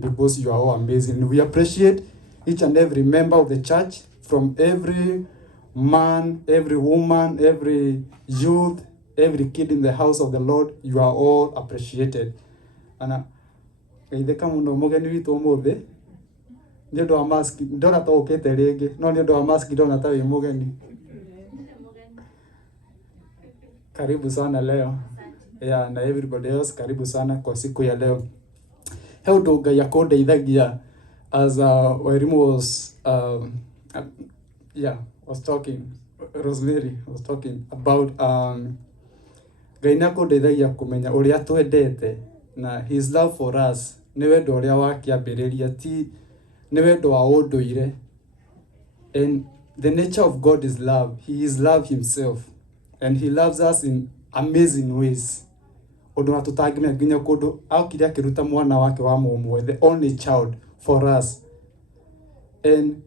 because you are all amazing. We appreciate each and every member of the church, from every man, every woman, every youth, every kid in the house of the Lord. You are all appreciated. Ana geitheka muno mugeni witu umuthi ni undu wa mask ndona ta ukite ringi no ni undu wa mask ndona ta wi mugeni. Karibu sana leo. Yeah, na everybody else karibu sana kwa siku ya leo. How do Ngai akundeithagia as Wairimu was talking, Rosemary was talking about Ngai nĩ akundeithagia kumenya uria twendete na his love for us nĩ wendo uria wakiambĩrĩria ti nĩ wendo wa ũndũire. And the nature of God is love. He is love himself and he loves us in amazing ways. Undu na tutangimenya nginya kundu aukire akiruta mwana wake wa mũmwe, the only child for us. And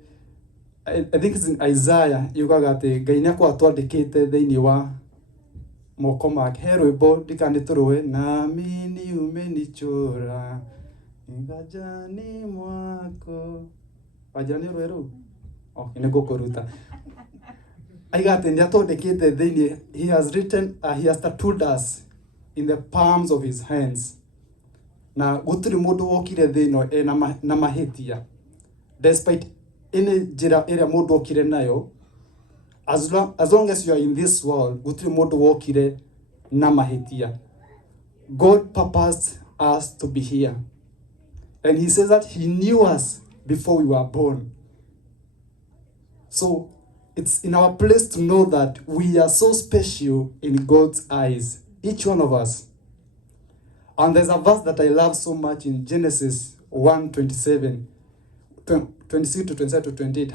I think it's in Isaiah yugaga ati Ngai nĩ atwandĩkĩte thĩinĩ wa moko make he rwĩmbo ndikanĩtũrũe nami ni umenichora ngajani mwako wajani rweru nĩ ngũkũruta aiga atĩ nĩ atwandĩkĩte thĩinĩ. He has written, he has tattooed us in the palms of his hands. Na gũtirĩ mũndũ wokire thĩ ĩno na mahĩtia, despite any njĩra ĩrĩa mũndũ okire nayo. As long as you are in this world, gũtirĩ mũndũ wokire na mahĩtia. God purposed us to be here, and he says that he knew us before we were born. So it's in our place to know that we are so special in God's eyes, each one of us. And there's a verse that I love so much in Genesis 1:27, 26 to 27 to 28.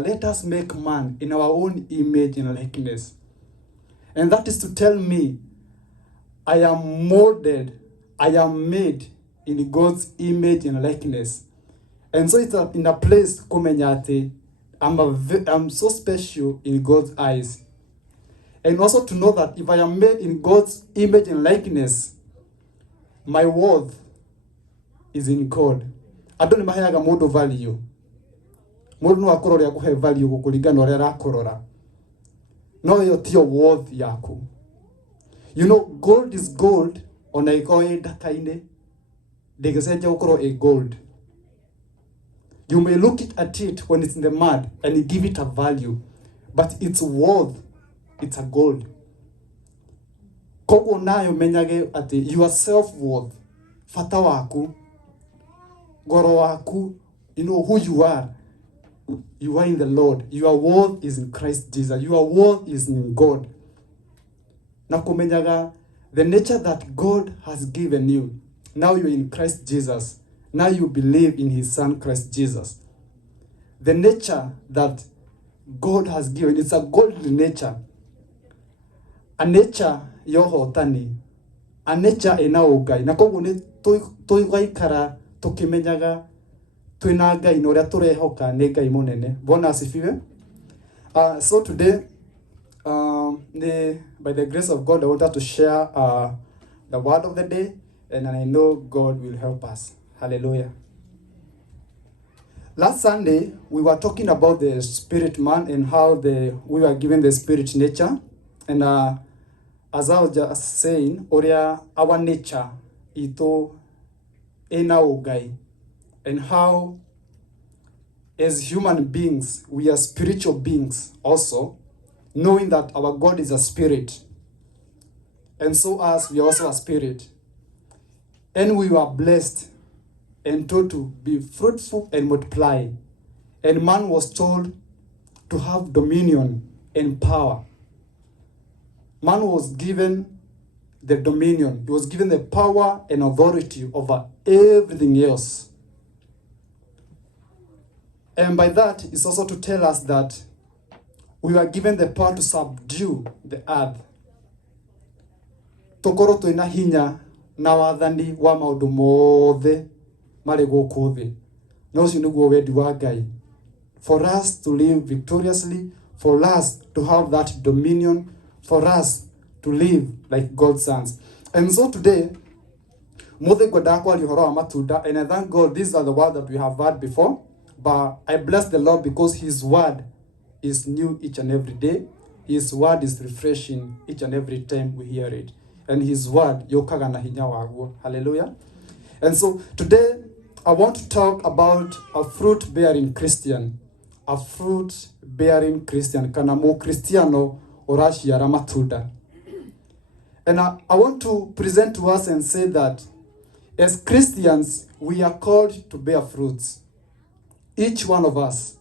Let us make man in our own image and likeness. And that is to tell me, I am molded, I am made in God's image and likeness. And so it's in a place kumenyate, I'm so special in God's eyes. And also to know that if I am made in God's image and likeness, my worth is in God. Andũ nĩ maheaga mũndũ value. Mũndũ no akorore akuhe value gũkũringana ũrĩa arakorora. No ĩyo tiyo worth yaku. You know, gold is gold ona ĩkorwo ĩ ndaka-inĩ ndĩgĩcenjia gũkorwo ĩ gold. You may look at it when it's in the mud and you give it a value, but its worth, it's a gold. Koguo nayo menyage ati your self-worth, fata waku, goro waku, you know who you are. You are in the Lord. Your worth is in Christ Jesus. Your worth is in God. Na kumenyaga the nature that God has given you. Now you're in Christ Jesus. Now you believe in his son Christ Jesus. The nature that God has given, it's a godly nature. A nature yohotani. A nature ina ugai. Na koguo ni tuigaikara tukimenyaga twina Ngai na uria turehoka ni Ngai munene. Bwana asifiwe. So today, by the grace of God, I wanted to share the word of the day, and I know God will help us. Hallelujah. Last Sunday, we were talking about the spirit man and how we were given the spirit nature. And as I was just saying, our nature ito ena ugai, and how as human beings, we are spiritual beings also, knowing that our God is a spirit. And so as we are also a spirit. And we were blessed and told to be fruitful and multiply. And man was told to have dominion and power. Man was given the dominion. He was given the power and authority over everything else. And by that, it's also to tell us that we were given the power to subdue the earth. Tokoro tuina hinya na wathani wa maundu mothe mari guku thi. No ucio niguo wendi wa Ngai. For us to live victoriously, for us to have that dominion, for us to live like God's sons. And so today, Mothe ngwendaga kwaria ũhoro wa matunda, and I thank God these are the words that we have heard before, but I bless the Lord because his word is new each and every day. His word is refreshing each and every time we hear it. And his word yokaga na hinya waguo. Hallelujah. And so today I want to talk about a fruit-bearing Christian. A fruit-bearing Christian. Kana mo Cristiano oraciara matunda. And I want to present to us and say that as Christians, we are called to bear fruits. Each one of us,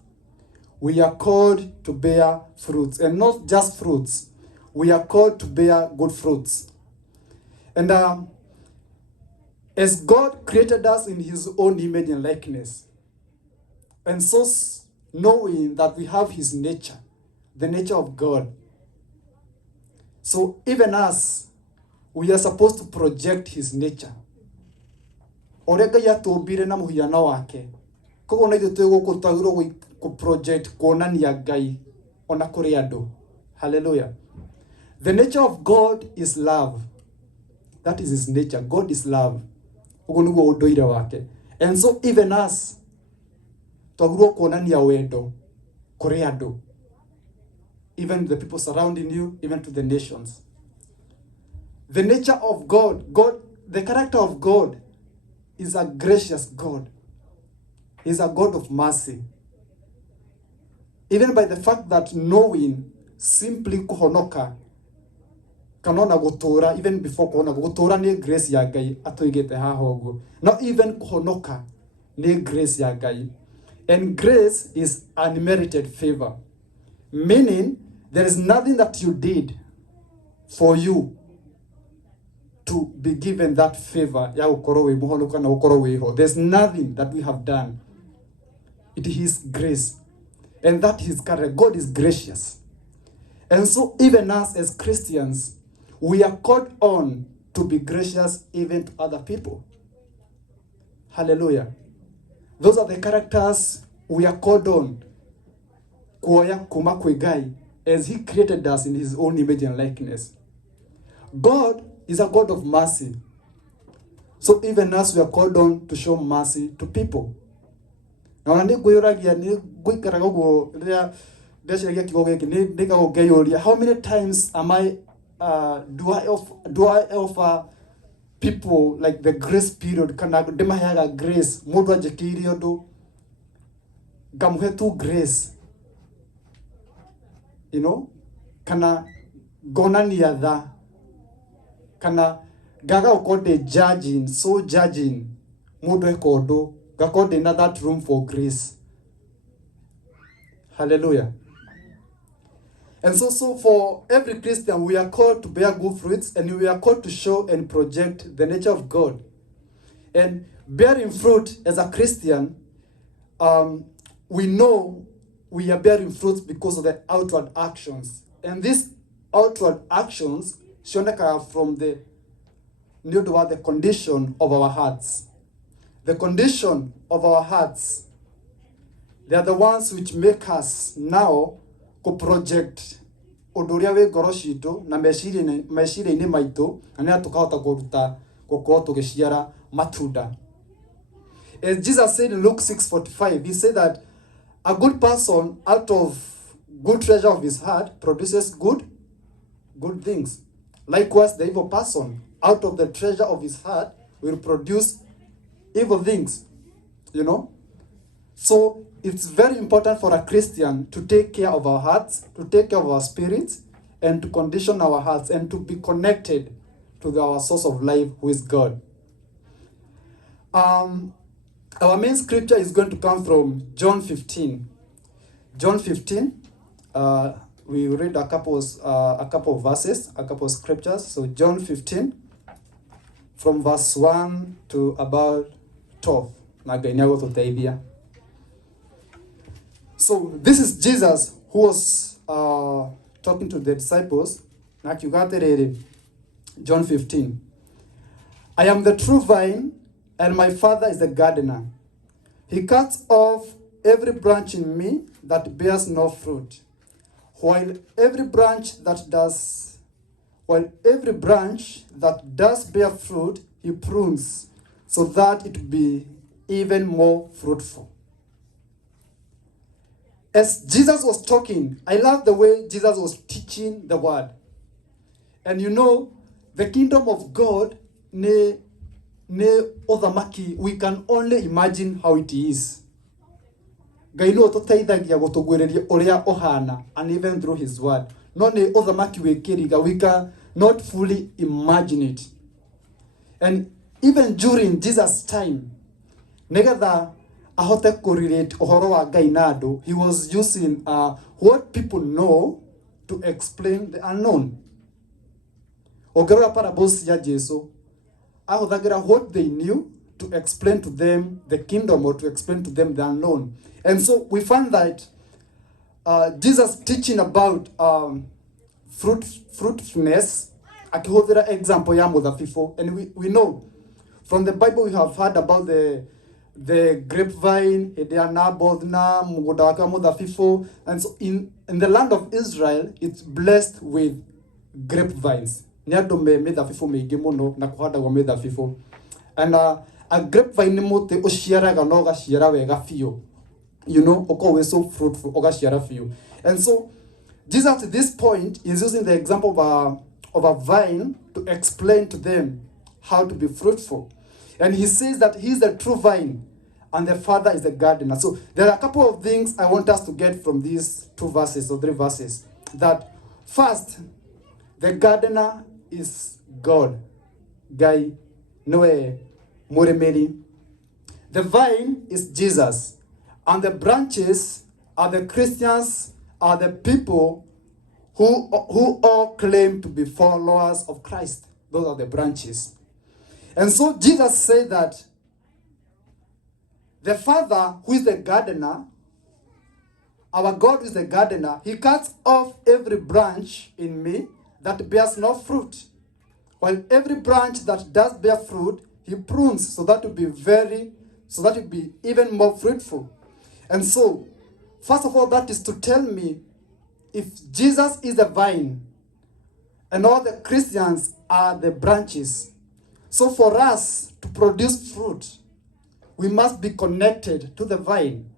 we are called to bear fruits. And not just fruits. We are called to bear good fruits. And as God created us in his own image and likeness, and so knowing that we have his nature, the nature of God. So even us, we are supposed to project his nature. Ore Ngai atumbire na muhiano wake. Koguo na ithuĩ twĩgũkũ twagĩrĩirwo project kuonania Ngai ona kũrĩ andũ. Hallelujah. The nature of God is love. That is his nature. God is love. Ũguo nĩguo ũndũire wake. And so even us, twagĩrĩirwo kuonania wendo kũrĩ andũ. Even the people surrounding you, even to the nations. The nature of God, the character of God is a gracious God. He's a God of mercy. Even by the fact that knowing simply kuhonoka, kanona gutura, even before kuhonoka, gutura ni grace ya Ngai atuigete haha uguo. Not even kuhonoka ni grace ya Ngai. And grace is unmerited favor. Meaning, there is nothing that you did for you to be given that favor. There's nothing that we have done. It is grace. And that is character. God is gracious. And so even us as Christians, we are called on to be gracious even to other people. Hallelujah. Those are the characters we are called on. Kuoya kuma kwi Ngai, as he created us in his own image and likeness. God is a God of mercy. So even us, we are called on to show mercy to people. Now, how many times am I do I offer people like the grace period? Kana demahaga grace, modwa jekiri do gamuhetu grace. You know, kana gonani yada. Kana gaga ukode judging, so judging, mudo ekodo, gakode in that room for grace. Hallelujah. And so for every Christian, we are called to bear good fruits, and we are called to show and project the nature of God. And bearing fruit as a Christian, we know we are bearing fruits because of the outward actions. And these outward actions shoneka from the condition of our hearts. The condition of our hearts, they are the ones which make us now to project uduria we ngoro citu na meciria-inĩ maitũ na nĩ tukahota kũruta gũkorwo tũgĩciara matunda. As Jesus said in Luke 6:45, he said that a good person out of good treasure of his heart produces good things. Likewise, the evil person out of the treasure of his heart will produce evil things. You know? So it's very important for a Christian to take care of our hearts, to take care of our spirits, and to condition our hearts and to be connected to our source of life, who is God. Our main scripture is going to come from John 15. John 15, we read a couple of verses, a couple of scriptures. So John 15, from verse 1 to about 12. So this is Jesus who was talking to the disciples. John 15. I am the true vine, and my Father is the gardener. He cuts off every branch in me that bears no fruit, while every branch that does bear fruit, he prunes so that it be even more fruitful. As Jesus was talking, I love the way Jesus was teaching the word. And you know, the kingdom of God, ne othamaki, we can only imagine how it is. Ngai no tũteithagia gũtũguũrĩria ũrĩa ũhana, and even through his word. No nĩ ũthamaki wĩkĩriga, we can not fully imagine it. And even during Jesus' time, negetha ahote correlate ũhoro wa Ngai na andũ, he was using what people know to explain the unknown. Ũngĩrora parables ya Jesu, ahũthagĩra what they knew to explain to them the kingdom, or to explain to them the unknown. And so we find that Jesus teaching about fruitfulness, akihũthĩra example ya mũthabibũ. And we know from the Bible, we have heard about the grapevine, and so in the land of Israel, it's blessed with grapevines. And a grapevine mote uciaraga no gaciara wega fiu. You know, always so fruitful, ogashiara fiu. And so Jesus at this point is using the example of a vine to explain to them how to be fruitful. And he says that he's the true vine and the Father is the gardener. So there are a couple of things I want us to get from these 2 verses or 3 verses. That first, the gardener is God. Guy Noe Muremeri. The vine is Jesus. And the branches are the Christians, are the people who all claim to be followers of Christ. Those are the branches. And so Jesus said that the Father, who is the gardener, our God who is the gardener, he cuts off every branch in me that bears no fruit. While every branch that does bear fruit, he prunes so that it will be even more fruitful. And so, first of all, that is to tell me, if Jesus is the vine and all the Christians are the branches, so for us to produce fruit, we must be connected to the vine.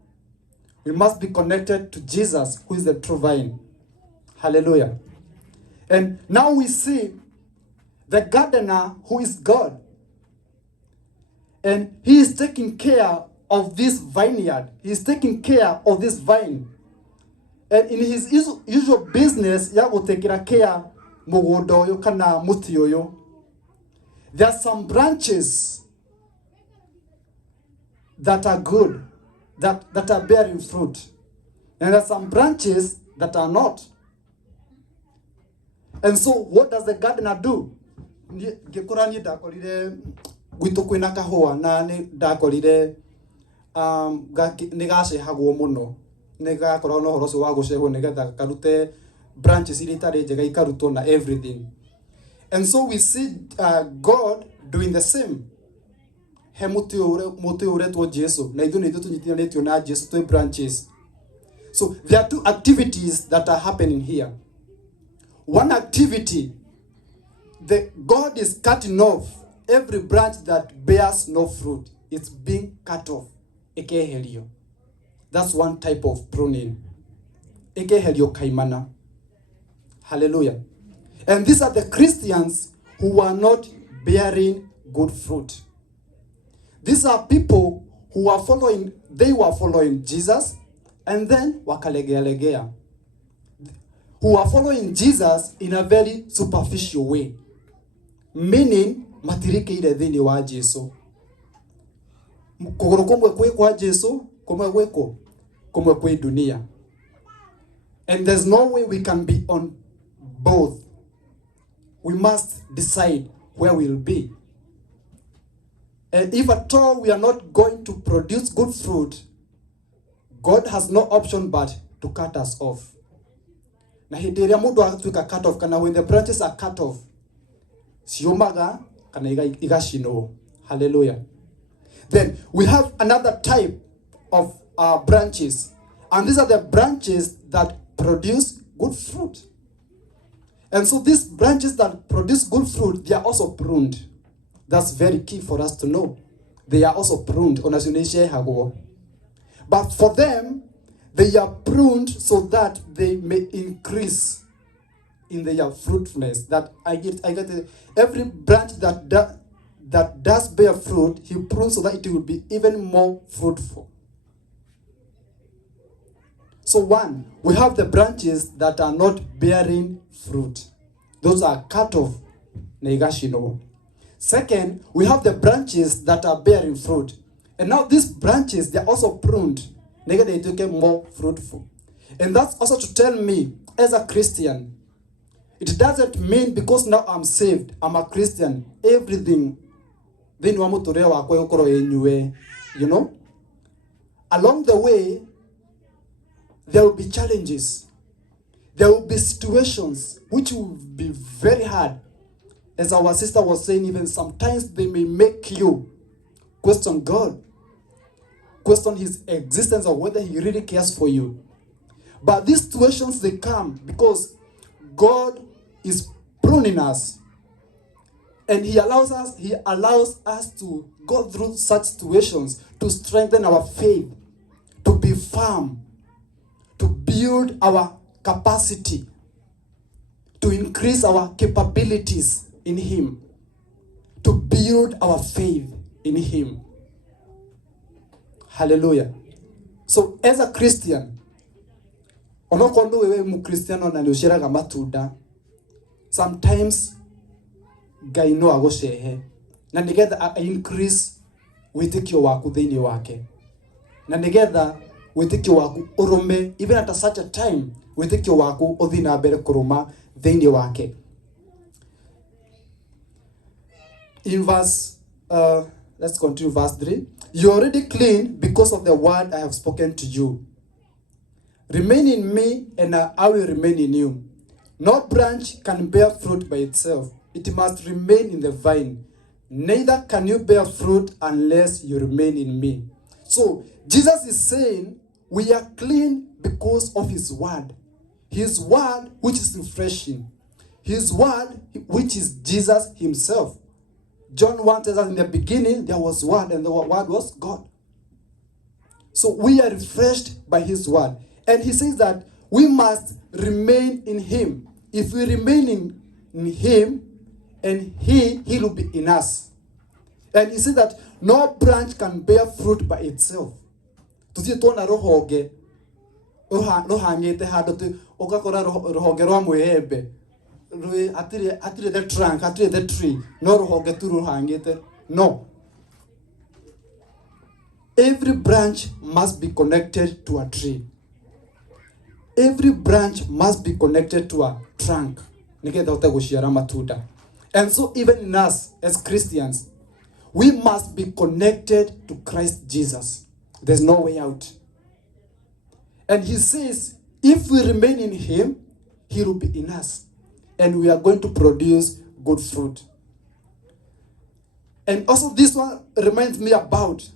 We must be connected to Jesus, who is the true vine. Hallelujah. And now we see the gardener, who is God. And he is taking care of this vineyard. He is taking care of this vine. And in his usual business, ya gutekira care mugundo uyu kana muti uyu. There are some branches that are good, that are bearing fruit. And there are some branches that are not. And so what does the gardener do? Ngikurani dakorire gwitu kwina kahua na ni dakorire nigacehagwo muno nigakorwo no horo ucio wa gucehwo nigetha karute branches iria itari njega ikarutwo na everything. And so we see God doing the same. He muti uretwo Jesu na ithu nithu tunyitanitio na Jesu twi branches. So there are 2 activities that are happening here. One activity, God is cutting off every branch that bears no fruit. It's being cut off. Ekehelio. That's one type of pruning. Ekehelio kaimana. Hallelujah. And these are the Christians who are not bearing good fruit. These are people who were following Jesus, and then wakalegealegea. Who are following Jesus in a very superficial way. Meaning, matirikeire thini wa Jesu. Kuguru kumwe kwe kwa Jesu, kumwe gweko, kumwe kwe dunia. And there's no way we can be on both. We must decide where we'll be. And if at all we are not going to produce good fruit, God has no option but to cut us off. Na hindi iria mundu atuika cut off, kana when the branches are cut off, ciumaga kana igacinwo. Hallelujah. Then we have another type of branches, and these are the branches that produce good fruit. And so these branches that produce good fruit, they are also pruned. That's very key for us to know. They are also pruned. But for them, they are pruned so that they may increase in their fruitfulness. That I get it. Every branch that does bear fruit, he prunes so that it will be even more fruitful. So one, we have the branches that are not bearing fruit. Those are cut off. Second, we have the branches that are bearing fruit. And now these branches, they are also pruned. They get more fruitful. And that's also to tell me, as a Christian, it doesn't mean because now I'm saved, I'm a Christian, everything, you know? Along the way, there will be challenges. There will be situations which will be very hard. As our sister was saying, even sometimes they may make you question God, question his existence or whether he really cares for you. But these situations, they come because God is pruning us. And he allows us to go through such situations to strengthen our faith, to be firm, to build our capacity, to increase our capabilities in him, to build our faith in him. Hallelujah. So as a Christian, sometimes Gai no agoshehe na nigetha increase witikio waku thiini wake na nigetha witikio waku urume even at such a time witikio waku uthi na mbere kuruma thiini wake. In verse let's continue verse 3. You are already clean because of the word I have spoken to you. Remain in me and I will remain in you. No branch can bear fruit by itself. It must remain in the vine. Neither can you bear fruit unless you remain in me. So, Jesus is saying we are clean because of his word. His word which is refreshing. His word which is Jesus himself. John 1 tells us in the beginning there was word and the word was God. So we are refreshed by his word. And he says that we must remain in him. If we remain in him, and he will be in us. And he says that no branch can bear fruit by itself. Tusitona rohoge rohangete hado ukakora rohoge rwa mwehembe atire the trunk, atire the tree, no rohoge tu rohangete. No. Every branch must be connected to a tree. Every branch must be connected to a trunk. And so even in us as Christians, we must be connected to Christ Jesus. There's no way out. And he says, if we remain in him, he will be in us. And we are going to produce good fruit. And also this one reminds me about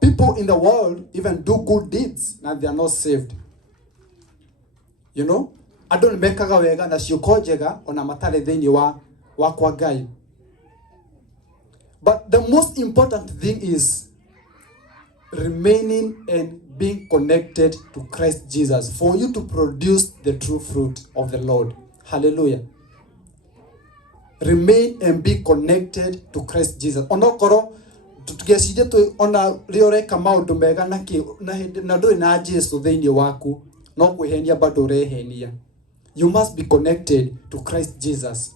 people in the world even do good deeds and they are not saved. You know? Adon mekaga wega na ciukojega ona matare thiini wa kwa Ngai. But the most important thing is remaining and being connected to Christ Jesus for you to produce the true fruit of the Lord. Hallelujah. Remain and be connected to Christ Jesus. Onokoro tugesije tu ona rioreka maundu mega na nduri na Jesu thiini waku no kwihenia bado rehenia. You must be connected to Christ Jesus.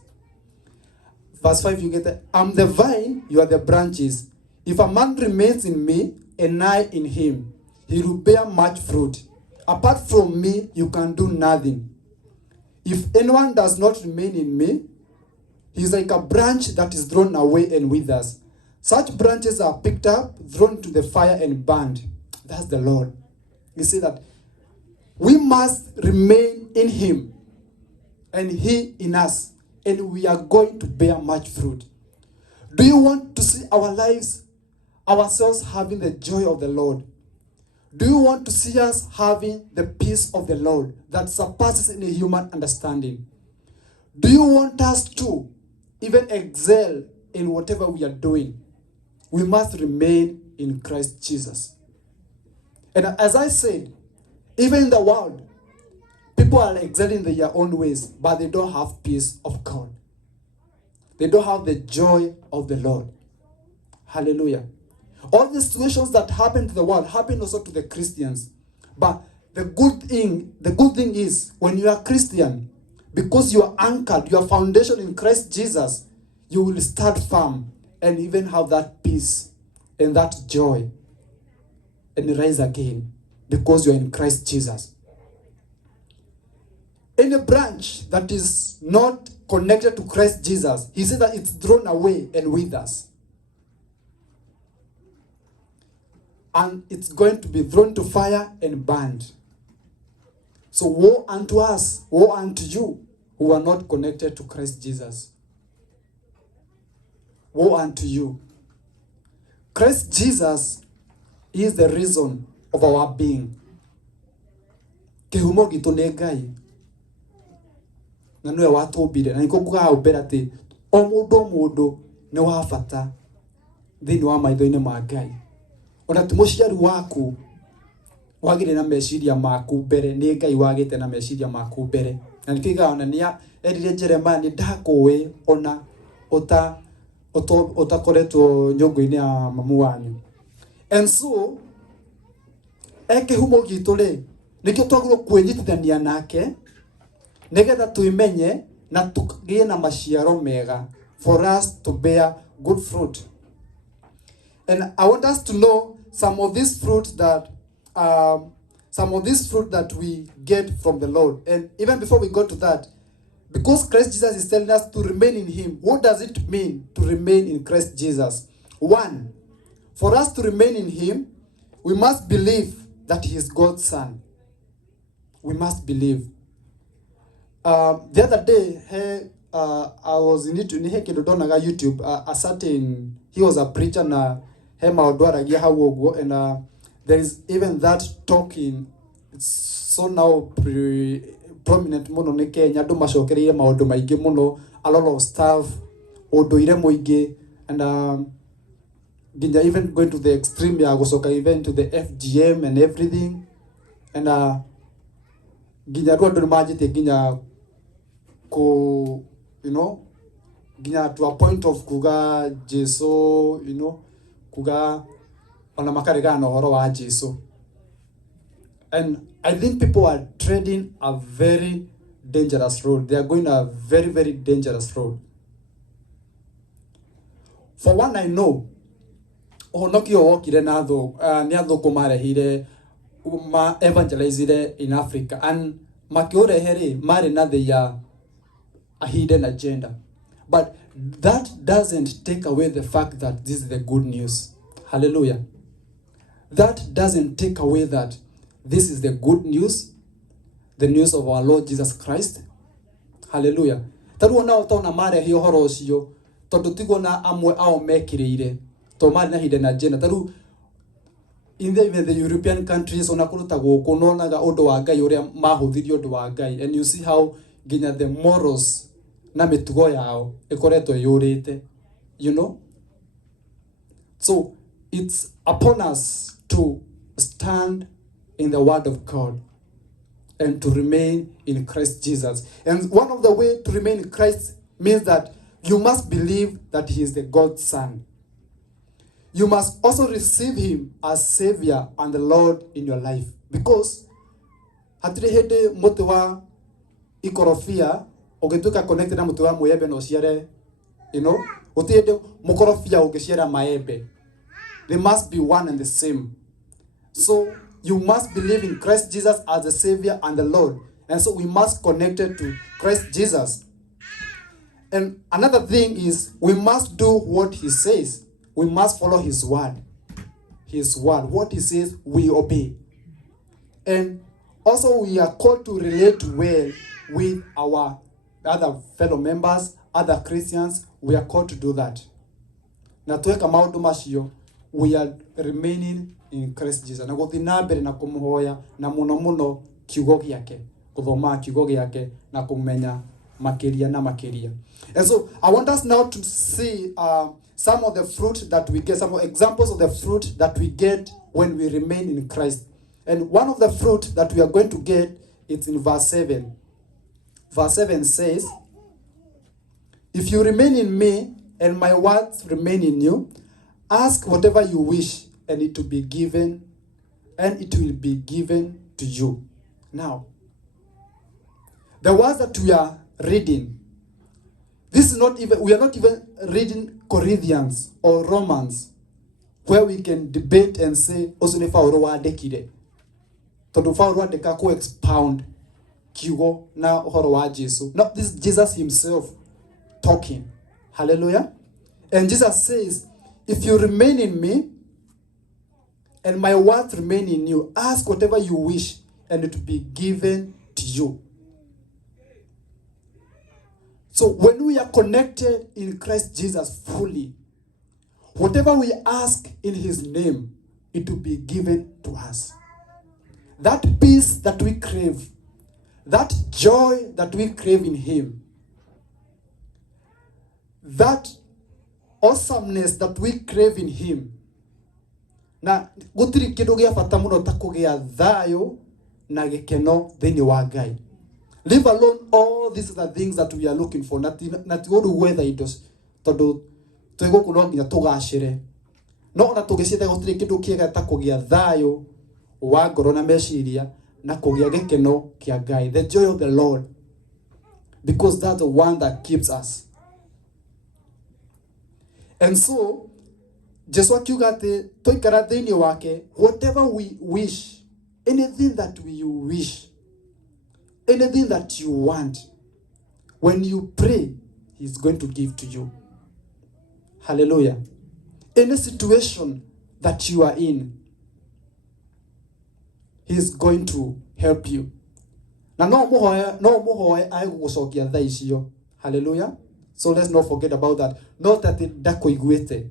Verse 5, you get that. I'm the vine, you are the branches. If a man remains in me and I in him, he will bear much fruit. Apart from me, you can do nothing. If anyone does not remain in me, he is like a branch that is thrown away and withers. Such branches are picked up, thrown to the fire and burned. That's the Lord. You see that we must remain in him and he in us, and we are going to bear much fruit. Do you want to see our lives, ourselves having the joy of the Lord? Do you want to see us having the peace of the Lord that surpasses any human understanding? Do you want us to even excel in whatever we are doing, we must remain in Christ Jesus. And as I said, even in the world, people are excelling in their own ways, but they don't have peace of God. They don't have the joy of the Lord. Hallelujah. All the situations that happen to the world happen also to the Christians. But the good thing is, when you are Christian, because you are anchored, your foundation in Christ Jesus, you will stand firm and even have that peace and that joy and rise again because you are in Christ Jesus. Any branch that is not connected to Christ Jesus, he said that it's thrown away and withers. And it's going to be thrown to fire and burned. So woe unto us, woe unto you who are not connected to Christ Jesus. Woe unto you. Christ Jesus is the reason of our being. Kihumo gitu nĩ Ngai. Na nĩwe watũmbire. Na nĩkuo ngugaga ũmbere atĩ o mũndũ nĩ wa bata thĩinĩ wa maitho-inĩ ma Ngai. Ona ti mũciari waku wagĩre na meciria maku mbere, nĩ Ngai wagĩte na meciria maku mbere. Na nĩkĩo iga ona nĩ erire Jeremiah, nĩ ndakũĩ ona ũtakoretwo nyũngũ-inĩ ya mamu wanyu. And so kĩhumo gitũ rĩ, nĩkĩo twagĩrĩirwo kwĩnyitithania nake nĩgetha twĩmenye na tũgĩe na maciaro mega, for us to bear good fruit. And I want us to know some of these fruit that we get from the Lord. And even before we go to that, because Christ Jesus is telling us to remain in him, what does it mean to remain in Christ Jesus? One, for us to remain in him, we must believe that he is God's son. We must believe. The other day, I was in YouTube, he was a preacher na and there is even that talking. It's so now prominent muno ni Kenya, andu macokereire maundu maingi muno, a lot of stuff, unduire muingi, and ginya even going to the extreme ya gucoka even to the FGM and everything, and ginya andu majite ginya ko, you know, ginya to a point of kuga Jesu, you know, kuga ona makarega no horo wa Jesu. And I think people are treading a very dangerous road. They are going a very, very dangerous road. For one, I know, Honokio wokire na tho ni athuku marehire ma evangelizire in Africa, and makiurehere mari na a hidden agenda. But that doesn't take away the fact that this is the good news. Hallelujah. That doesn't take away that this is the good news, the news of our Lord Jesus Christ. Hallelujah. Taru na utaona mare hiyo horo ucio tondu tigo na amwe ao mekiriire to mari na hidden agenda. Taru in the European countries ona kuruta guku nonaga undu wa Ngai uria mahuthirio undu wa Ngai, and you see how ginya the morals na mitugo yao ikoretwo yurite, you know. So it's upon us to stand in the word of God and to remain in Christ Jesus. And one of the ways to remain in Christ means that you must believe that he is the God's son. You must also receive him as Savior and the Lord in your life. Because hatiri hende muti wa ikorofia ugituka connected na muti wa muembe no ciare, you know, utinde mukorofia ugiciara maembe. They must be one and the same. So you must believe in Christ Jesus as the Savior and the Lord. And so we must connect it to Christ Jesus. And another thing is we must do what he says. We must follow his word. His word. What he says, we obey. And also we are called to relate well with our other fellow members, other Christians. We are called to do that. Na tuweka maundu macio, we are remaining in Christ Jesus. Na guthi na mbere na kumuhoya na muno kiugo giake, guthoma kiugo giake na kumenya makiria na makiria. And so I want us now to see some of the fruit that we get, some examples of the fruit that we get when we remain in Christ. And one of the fruit that we are going to get is in verse 7. Verse 7 says, if you remain in me and my words remain in you, ask whatever you wish and it will be given, and it will be given to you. Now, the words that we are reading, this is not even, we are not even reading Corinthians or Romans, where we can debate and say, osune Paulo waandikire. Tondu Paulo andika ku expound kiugo na uhoro wa Jesu. No, this is Jesus himself talking. Hallelujah. And Jesus says, if you remain in me and my words remain in you, ask whatever you wish and it will be given to you. So when we are connected in Christ Jesus fully, whatever we ask in his name, it will be given to us. That peace that we crave, that joy that we crave in him, that awesomeness that we crave in him. Na gutiri kindu gia bata muno ta kugia thayo na gikeno thini wa Ngai. Leave alone all these are the things that we are looking for. Nati oru gwetha indo tondu tweguku no nginya tugacire. No ona tugicithe gutiri kindu kiega ta kugia thayo wa ngoro na meciria na kugia gikeno kia Ngai. The joy of the Lord, because that's the one that keeps us. And so, just what you got the toikara thini wake, whatever we wish, anything that you wish, anything that you want, when you pray, he's going to give to you. Hallelujah. Any situation that you are in, he's going to help you. Na no muhoe ai gucokia tha icio. Hallelujah. So let's not forget about that. Not that dakoiguete.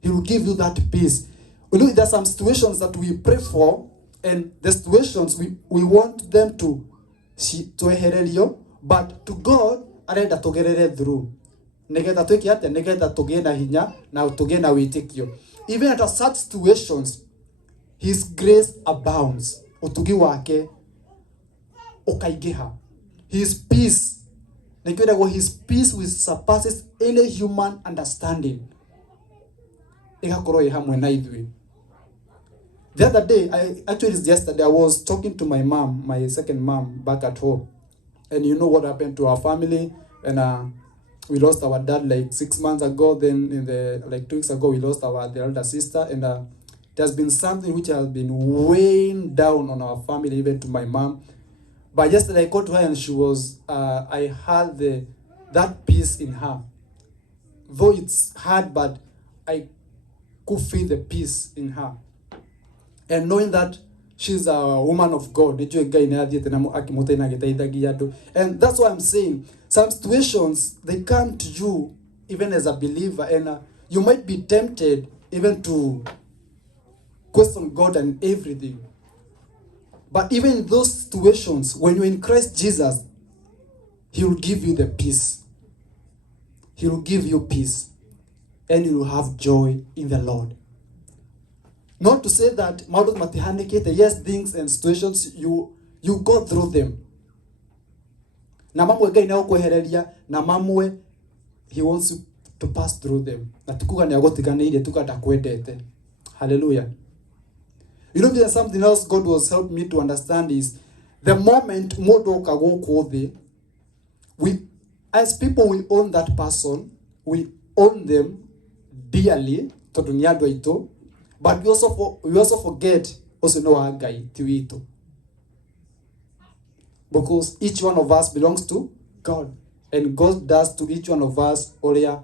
He will give you that peace. You know, there are some situations that we pray for, and the situations we want them to ehererio, but to God, arenda tugerere through. Negetha twiki ate, negetha tugie na hinya, na tugie na witikio. Even at such situations, his grace abounds. Utugi wake ukaigiha. His peace, his peace which surpasses any human understanding. The other day, yesterday, I was talking to my mom, my second mom, back at home. And you know what happened to our family? And we lost our dad like 6 months ago. Then like 2 weeks ago, we lost the elder sister. And there's been something which has been weighing down on our family, even to my mom. But yesterday I called to her and she was, I had that peace in her. Though it's hard, but I could feel the peace in her. And knowing that she's a woman of God. And that's what I'm saying. Some situations, they come to you even as a believer, and you might be tempted even to question God and everything. But even in those situations, when you're in Christ Jesus, he will give you the peace. He will give you peace. And you will have joy in the Lord. Not to say that, yes, things and situations, you go through them. He wants you to pass through them. Hallelujah. You know, there's something else God was helping me to understand is the moment we, as people, we own that person, we own them dearly, but we also forget also know our guy tiwito. Because each one of us belongs to God, and God does to each one of us olia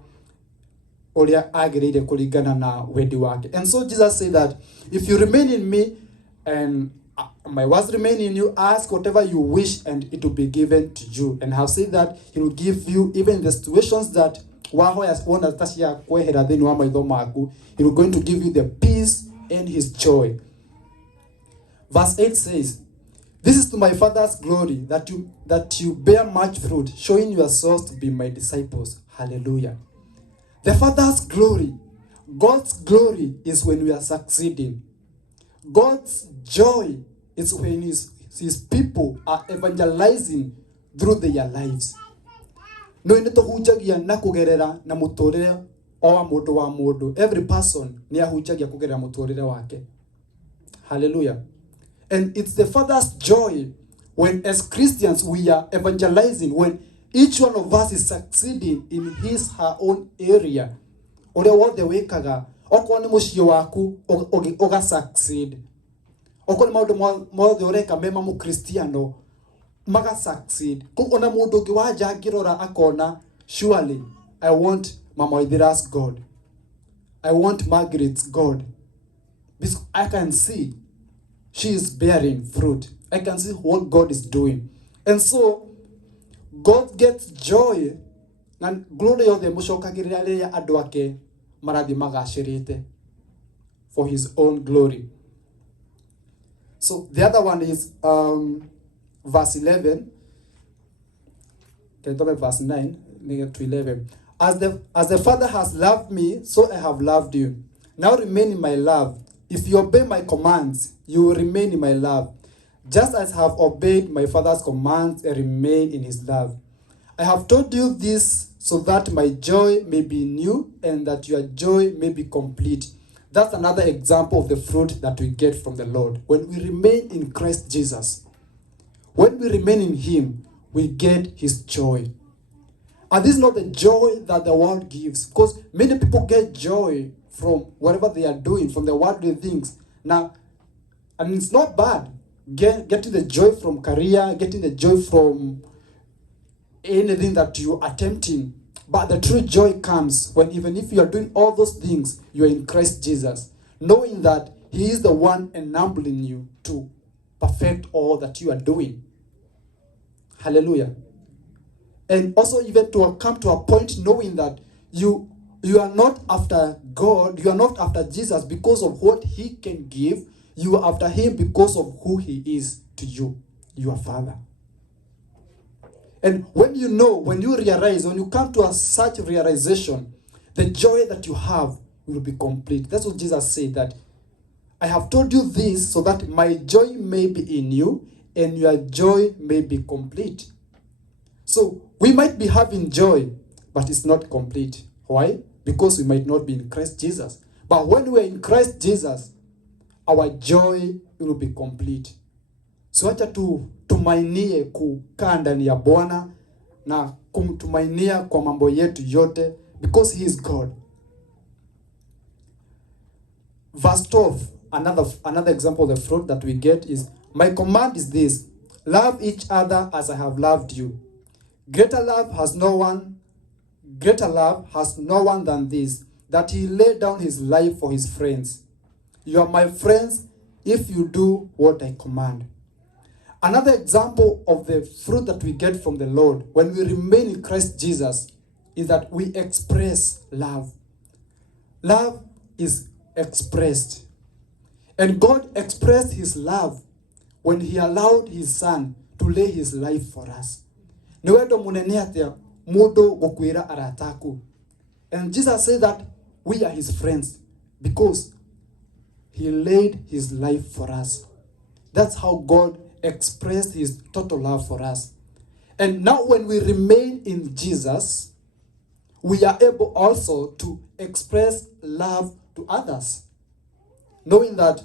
agreed kuligana na wedi wake. And so Jesus said that if you remain in me and my words remain in you, ask whatever you wish and it will be given to you. And I've said that he will give you even the situations that he will going to give you the peace and his joy. Verse 8 says, This is to my Father's glory, that you bear much fruit, showing yourselves to be my disciples. Hallelujah. The Father's glory, God's glory is when we are succeeding. God's joy is when his people are evangelizing through their lives. No ine tohunjagia na kugerera na mutorire o mundu wa mundu. Every person ni ahunjagia kugerera mutorire wake. Hallelujah. And it's the Father's joy when as Christians we are evangelizing, when each one of us is succeeding in her own area. Ore wothe wikaga okorwo ni muciĩ waku uga succeed. Okorwo ni maundu mothe ureka mema mu Kristiano maga succeed. Ona mundu ungi wanja angirora akona, surely I want Mama Waithira's God. I want Margaret's God. Because I can see she is bearing fruit. I can see what God is doing. And so, God gets joy and glory of the mushokagirira riria andu ake marathi magacirite for his own glory. So, the other one is verse 11. Verse 9 to 11. As the Father has loved me, so I have loved you. Now remain in my love. If you obey my commands, you will remain in my love, just as I have obeyed my Father's commands and remain in his love. I have told you this so that my joy may be in you and that your joy may be complete. That's another example of the fruit that we get from the Lord. When we remain in Christ Jesus, when we remain in him, we get his joy. And this is not the joy that the world gives, because many people get joy from whatever they are doing, from the worldly things. Now, and it's not bad. Getting the joy from career, getting the joy from anything that you are attempting. But the true joy comes when even if you are doing all those things, you are in Christ Jesus, knowing that he is the one enabling you to perfect all that you are doing. Hallelujah. And also even to come to a point knowing that you are not after God, you are not after Jesus because of what he can give. You are after him because of who he is to you, your Father. And when you realize, when you come to such realization, the joy that you have will be complete. That's what Jesus said, that I have told you this so that my joy may be in you and your joy may be complete. So we might be having joy, but it's not complete. Why? Because we might not be in Christ Jesus. But when we're in Christ Jesus, our joy will be complete. So acha tumainie kukaa ndani ya Bwana na kumtumainia kwa mambo yetu yote, because he is God. Verse 12, another example of the fruit that we get is, my command is this, love each other as I have loved you. Greater love has no one than this, that he laid down his life for his friends. You are my friends if you do what I command. Another example of the fruit that we get from the Lord when we remain in Christ Jesus is that we express love. Love is expressed. And God expressed his love when he allowed his son to lay his life for us. And Jesus said that we are his friends because he laid his life for us. That's how God expressed his total love for us. And now when we remain in Jesus, we are able also to express love to others. Knowing that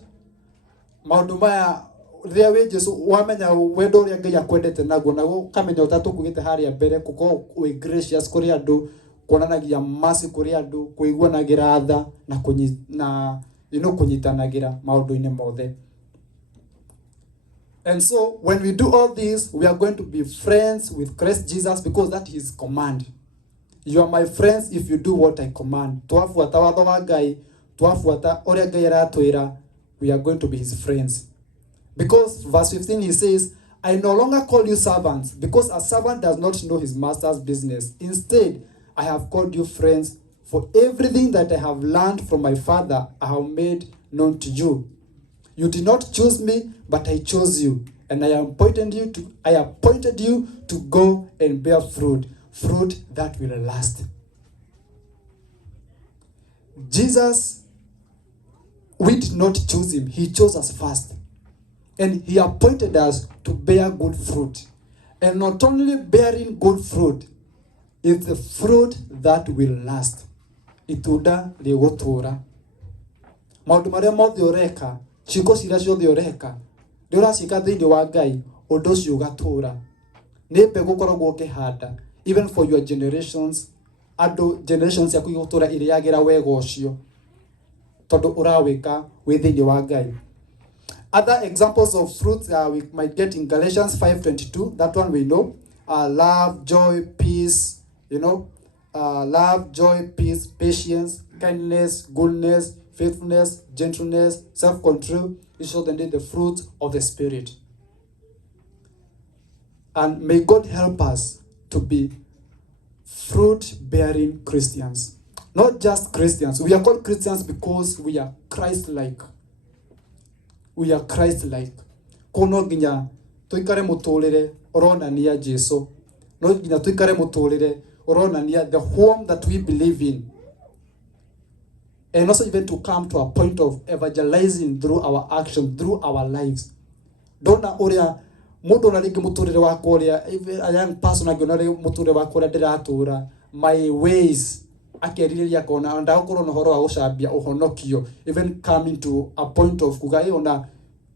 maundu maya ria we Jesu wamenya wendo ria Ngai akwendete naguo naguo kamenya utatu kugite haria mbere kuko we gracious kuri andu kuonanagia mercy kuri andu kuiguanagira tha na kunyitanagira maundu-ini mothe. And so when we do all this, we are going to be friends with Christ Jesus because that is his command. You are my friends if you do what I command. Twafuata watho wa Ngai, twafuata uria Ngai aratwira, we are going to be his friends. Because verse 15 he says, I no longer call you servants, because a servant does not know his master's business. Instead, I have called you friends, for everything that I have learned from my Father I have made known to you. You did not choose me, but I chose you And I appointed you to go and bear fruit that will last. Jesus, we did not choose him. He chose us first. And he appointed us to bear good fruit. And not only bearing good fruit, it's the fruit that will last. Itunda rĩgũtũra. Maũndũ marĩa mothe ũreka, ciĩko ciria ciothe ũreka, rĩrĩa ũraciĩka thĩinĩ wa Ngai, ũndũ ũcio ũgatũra. Nĩ mbegũ ũkoragwo ũkĩhanda, even for your generations, generations yaku igũtũra irĩagĩra wega ũcio, tondũ ũrawĩka wĩ thĩinĩ wa Ngai. Other examples of fruits we might get in Galatians 5:22. That one we know. Love, joy, peace, love, joy, peace, patience, kindness, goodness, faithfulness, gentleness, self-control. These are the fruits of the Spirit. And may God help us to be fruit-bearing Christians. Not just Christians. We are called Christians because we are Christ-like. We are Christ-like. Kono ginya tuikare mutulire oronania Jesu. No ginya tuikare mutulire oronania the home that we believe in. And also even to come to a point of evangelizing through our action, through our lives. Dona oria mundu na ringi mutulire wako oria a young person agiona mutulire wako oria ndiratura my ways akeriria kona ndakorwo no horo wa gucambia uhonokio, even coming to a point of kugai ona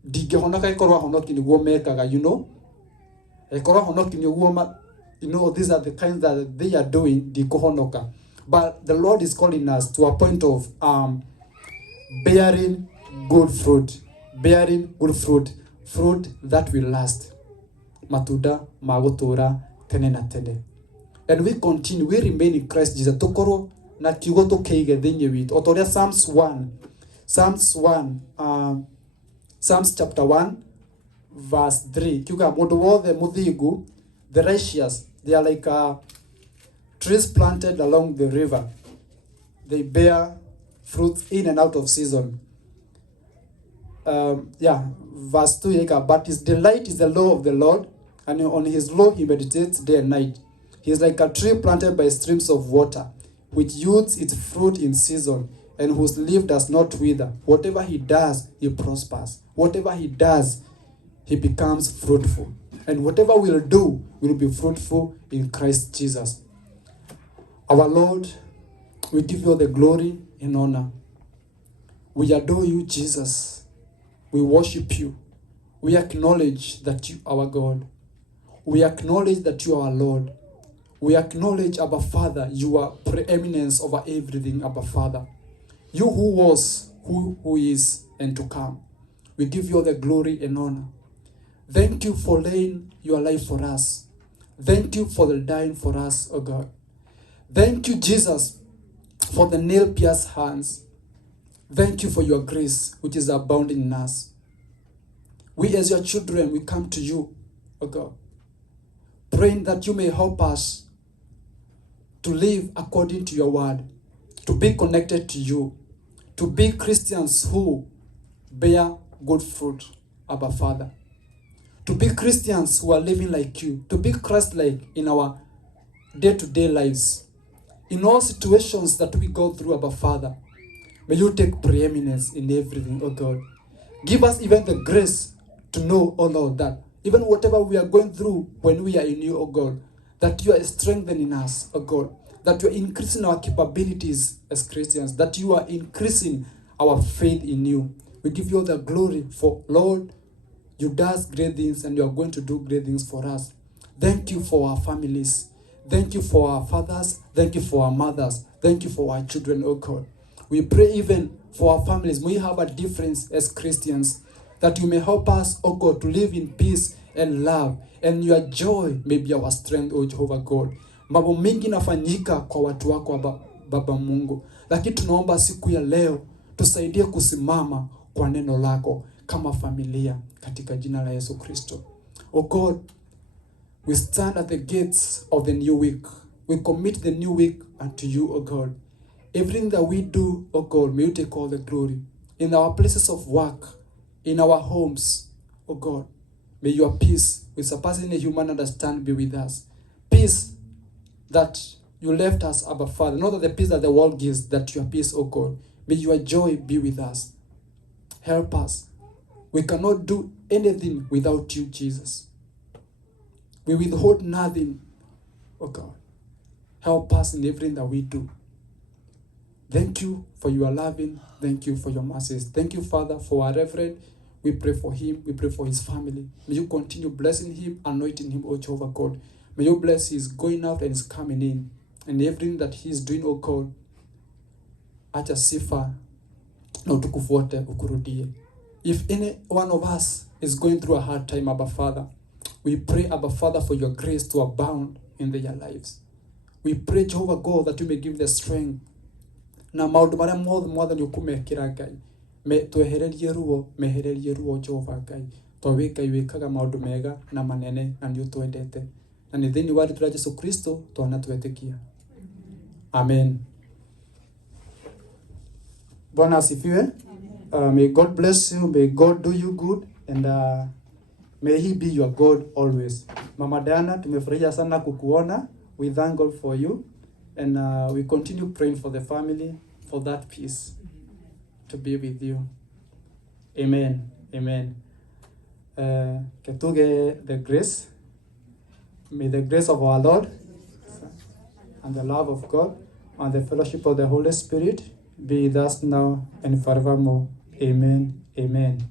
ndingihonaka ikorwo honoki niguo mekaga, ikorwo honoki niguo these are the kinds that they are doing ndikuhonoka. But the Lord is calling us to a point of bearing good fruit, fruit that will last. Matunda magutura tene na tene. And we continue, we remain in Christ Jesus. Tokoro na kiugo tukeige thiini witu. Otoria Psalms chapter 1 verse 3. Kiuga mundu wothe muthingu, the righteous, they are like trees planted along the river. They bear fruits in and out of season. Verse 2, but his delight is the law of the Lord, and on his law he meditates day and night. He is like a tree planted by streams of water, which yields its fruit in season, and whose leaf does not wither. Whatever he does, he prospers. Whatever he does, he becomes fruitful. And whatever we'll do will be fruitful in Christ Jesus. Our Lord, we give you all the glory and honor. We adore you, Jesus. We worship you. We acknowledge that you are our God. We acknowledge that you are our Lord. We acknowledge, Abba Father, you are preeminence over everything, Abba Father. You who was, who is, and to come. We give you all the glory and honor. Thank you for laying your life for us. Thank you for the dying for us, oh God. Thank you, Jesus, for the nail-pierced hands. Thank you for your grace, which is abounding in us. We as your children, we come to you, oh God, praying that you may help us to live according to your word, to be connected to you, to be Christians who bear good fruit, Abba Father. To be Christians who are living like you, to be Christ-like in our day-to-day lives. In all situations that we go through, Abba Father, may you take preeminence in everything, oh God. Give us even the grace to know, oh Lord, that even whatever we are going through when we are in you, oh God, that you are strengthening us, oh God, that you are increasing our capabilities as Christians, that you are increasing our faith in you. We give you all the glory for, Lord, you does great things and you are going to do great things for us. Thank you for our families. Thank you for our fathers. Thank you for our mothers. Thank you for our children, oh God. We pray even for our families. May we have a difference as Christians, that you may help us, oh God, to live in peace and love, and your joy may be our strength, oh Jehovah God. Mambo mingi nafanyika kwa watu wako Baba Mungu, lakini tunaomba siku ya leo tusaidie kusimama kwa neno lako kama familia katika jina la Yesu Kristo. Oh God, we stand at the gates of the new week. We commit the new week unto you, oh God. Everything that we do, oh God, may you take all the glory. In our places of work, in our homes, oh God, May your peace, which surpassing a human understand, be with us. Peace that you left us, Abba Father. Not that the peace that the world gives, that your peace, O God. May your joy be with us. Help us. We cannot do anything without you, Jesus. We withhold nothing, O God. Help us in everything that we do. Thank you for your loving. Thank you for your mercies. Thank you, Father, for our Reverend. We pray for him. We pray for his family. May you continue blessing him, anointing him, O Jehovah God. May you bless his going out and his coming in. And everything that he is doing, O God, acha sifa na utukufu wote ukurudie. If any one of us is going through a hard time, Abba Father, we pray, Abba Father, for your grace to abound in their lives. We pray, Jehovah God, that you may give the strength. Na maundu maria mothe ni ukumekira Ngai. Twehererie ruo Jehova Ngai. Twawe Ngai wikaga maundu mega na manene na ni utwendete. Na ni thini wa rĩtwa rĩa Jesu Kristo twana twetikia. Amen. Bwana asifiwe. May God bless you. May God do you good. And may he be your God always. Mama Diana, tumefurahia sana kukuona. We thank God for you. And we continue praying for the family, for that peace to be with you. Amen. Amen. Ketuge the grace. May the grace of our Lord and the love of God and the fellowship of the Holy Spirit be with us now and forevermore. Amen. Amen.